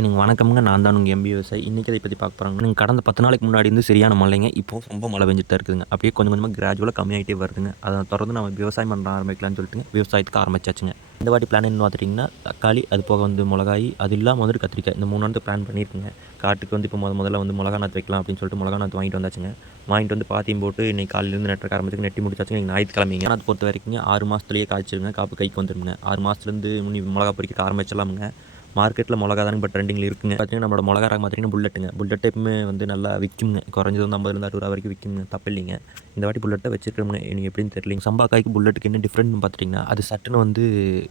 எனக்கு வணக்கம்ங்க. நான் தான் உங்கள் எம்பி விவசாயி. இன்றைக்கி அதை பற்றி பார்க்க போகிறாங்க நீங்கள் கடந்த பத்து நாளைக்கு முன்னாடி இருந்து சரியான மழைங்க. இப்போ ரொம்ப மழை பெஞ்சிட்டு தான் இருக்குதுங்க. அப்படியே கொஞ்சம் கொஞ்சமாக கிராஜுவலாக கம்மியாகிட்டே வருதுங்க. அதை தொடர்ந்து நம்ம விவசாயம் பண்ண ஆரம்பிக்கலாம்னு சொல்லிட்டுங்க விவசாயத்துக்கு ஆரம்பிச்சாச்சுங்க. இந்த வாட்டி பிளான் என்ன பார்த்துட்டிங்கன்னா தக்காளி அது போக வந்து மிளகாய் அது இல்லாமல் வந்துட்டு கத்திரிக்காய். இந்த மூணு வந்து பிளான் பண்ணியிருக்குங்க. காட்டுக்கு வந்து இப்போ முத முதல்ல வந்து மிளகா நாற்று வைக்கலாம் அப்படின்னு சொல்லிட்டு மிளகா நாற்று வாங்கிட்டு வந்தாச்சுங்க. வாங்கிட்டு வந்து பாத்தியும் போட்டு இன்னைக்கு காலையிலேருந்து நெட்டுற ஆரம்பிச்சுங்க நெட்டி முடிச்சாச்சுங்க. இன்னைக்கு ஞாயிற்றுக்கிழமைங்க. அது பொறுத்த வரைக்கும் ஆறு மாதத்துலேயே காய்ச்சிருங்க. காப்பு கைக்கு வந்துருங்க. ஆறு மாதத்துலேருந்து முன்னி மிளகா பொறிக்க ஆரம்பிச்சிடலாமுங்க. மார்க்கெட்டில் மிளகா தானே இப்போ ட்ரெண்டிங்கில் இருக்குங்க. பார்த்தீங்கன்னா நம்மளோட மிளகா ரகம் பார்த்தீங்கன்னா புல்லட்டுங்க புல்லட் எப்பவுமே வந்து நல்லா விற்குங்க குறைஞ்சது வந்து ஐம்பதுலேருந்து அறுபது ரூபா வரைக்கும் விற்குங்க தப்பு இல்லைங்க. இந்த வாட்டி புல்லட்டை வச்சிருக்கோங்க எனக்கு எப்படின்னு தெரியலிங்க. சம்பா காய்க்கு புல்லட்டுக்கு என்ன டிஃப்ரெண்ட்னு பார்த்துட்டிங்கன்னா அது சட்டுன்னு வந்து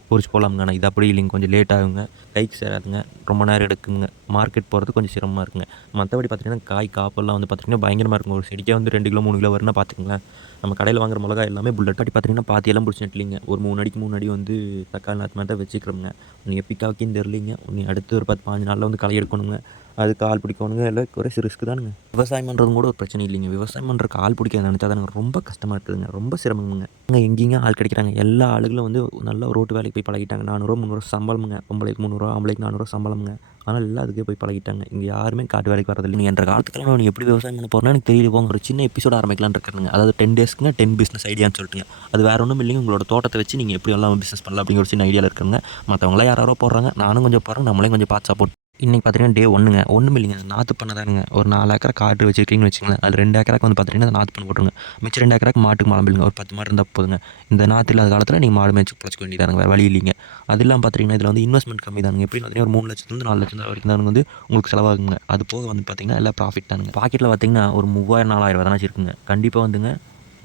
பொறிச்சு போகலாமுங்க ஆனால் இது அப்படி இல்லைங்க. கொஞ்சம் லேட் ஆகுங்க. கைக்கு சேராதுங்க. ரொம்ப நேரம் எடுக்குங்க. மார்க்கெட் போகிறது கொஞ்சம் சிரமமாக இருக்குங்க. மற்றபடி பார்த்திங்கன்னா காய் காப்பெல்லாம் வந்து பார்த்திங்கன்னா பயங்கரமாக இருக்குங்க. ஒரு செடிக்கே வந்து ரெண்டு கிலோ மூணு கிலோ வரும்னா பார்த்துக்கங்களேன் நம்ம கடையில் வாங்குற மிளகா எல்லாமே புல்லட் பாட்டி பார்த்திங்கன்னா பாத்தியெல்லாம் பிடிச்சி இல்லைங்க ஒரு மூணு அடிக்கு மூணு அடி வந்து தக்காளி நாற்று மாதிரி தான் வச்சுக்கிறோங்க நீ எப்பிக்காக்கின்னு தெரிலிங்க உன்னை அடுத்து ஒரு பத்து பாஞ்சு நாளில் வந்து களை எடுக்கணுங்க. அதுக்கு ஆள் பிடிக்கணுங்க. எல்லாம் ஒரே ரிஸ்க் தானுங்க. விவசாயம் பண்ணுறது கூட ஒரு பிரச்சனை இல்லைங்க. விவசாயம் பண்ணுறக்கு ஆள் பிடிக்க நினச்சா தானுங்க. ரொம்ப கஷ்டமாக இருக்குதுங்க. ரொம்ப சிரமங்க அங்கே எங்கேயும் ஆள் கிடைக்கிறாங்க. எல்லா ஆளுகளும் வந்து நல்லா ரோட்டு வேலைக்கு போய் பழகிட்டாங்க. நானூறுவா முந்நூறுவா சம்பளமுங்க. பொம்பளைக்கு முந்நூறுவா ஆம்பளைக்கு நானூறுவா சம்பளமுங்க. ஆனால் எல்லாம் அதுக்கே போய் பழகிட்டாங்க. இங்கே யாருமே காட்டு வேலைக்கு வரதில்லை நீங்கள் என்ற காலத்துக்கெல்லாம் நான் எப்படி விவசாயம் பண்ண போகிறேன்னு எனக்கு தெரியல போங்க. ஒரு சின்ன எபிசோட் ஆரம்பிக்கலாம்னு இருக்கிறேங்க அதாவது டென் டேஸ்க்குங்க டென் பிஸ்னஸ் ஐடியான்னு சொல்லிட்டுங்க. அது வேறு ஒன்றும் இல்லைங்க. உங்களோட தோட்டத்தை வச்சு நீங்கள் எப்படி எல்லாம் பிஸ்னஸ் பண்ணலாம் அப்படிங்கிற ஒரு சின்ன ஐடியாவில் இருக்குங்க மற்றவங்களாம் யாரோ போடுறாங்க. நானும் கொஞ்சம் போகிறேன் நம்மளையும் கொஞ்சம் பார்த்து சப்போர்ட் இன்றைக்கி பார்த்தீங்கன்னா டே ஒன்றுங்க ஒன்றும் இல்லைங்க. நாற்று பண்ண தானுங்க. ஒரு நாலு ஏக்கரை காட்டு வச்சுருக்கீங்கன்னு வச்சுங்களேன் அது ரெண்டு ஏக்கராக்கு வந்து பார்த்தீங்கன்னா நாற்று பண்ண போட்டுருங்க. மிச்சம் ரெண்டு ஏக்கராக்கு மாட்டுக்கு மழம்பிடுங்க ஒரு பத்து மாடு இருந்தால் போதுங்க. இந்த நாற்று இல்லாத காலத்தில் நீங்கள் மாடு மேய்ச்சி பிழைச்சிக்க வேண்டியதாங்க வேறு வழி இல்லைங்க. அது இல்லாமல் பார்த்தீங்கன்னா இதில் வந்து இன்வெஸ்ட்மெண்ட் கம்மி தானுங்க. எப்படி பார்த்தீங்கன்னா ஒரு மூணு லட்சத்துலேருந்து நாலு லட்சம் வரைக்கும் தானுங்க வந்து உங்களுக்கு செலவாகுங்க. அது போக வந்து பார்த்தீங்கன்னா எல்லாம் ப்ராஃபிட் தானுங்க. பாக்கெட்டில் பார்த்தீங்கன்னா ஒரு மூவாயிரம் நாலாயிரம் தானே இருக்குங்க கண்டிப்பாக வந்துங்க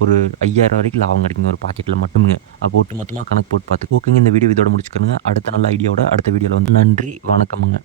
ஒரு ஐயாயிரம் வரைக்கும் லாபம் கிடைக்குங்க. ஒரு பாக்கெட்டில் மட்டுமே அப்போ ஒட்டு மொத்தமாக கணக்கு போட்டு பார்த்து. ஓகேங்க இந்த வீடியோ இதோட முடிச்சுக்கணுங்க அடுத்த நல்ல ஐடியாவோட அடுத்த வீடியோவில் வந்து நன்றி வணக்கமுங்க.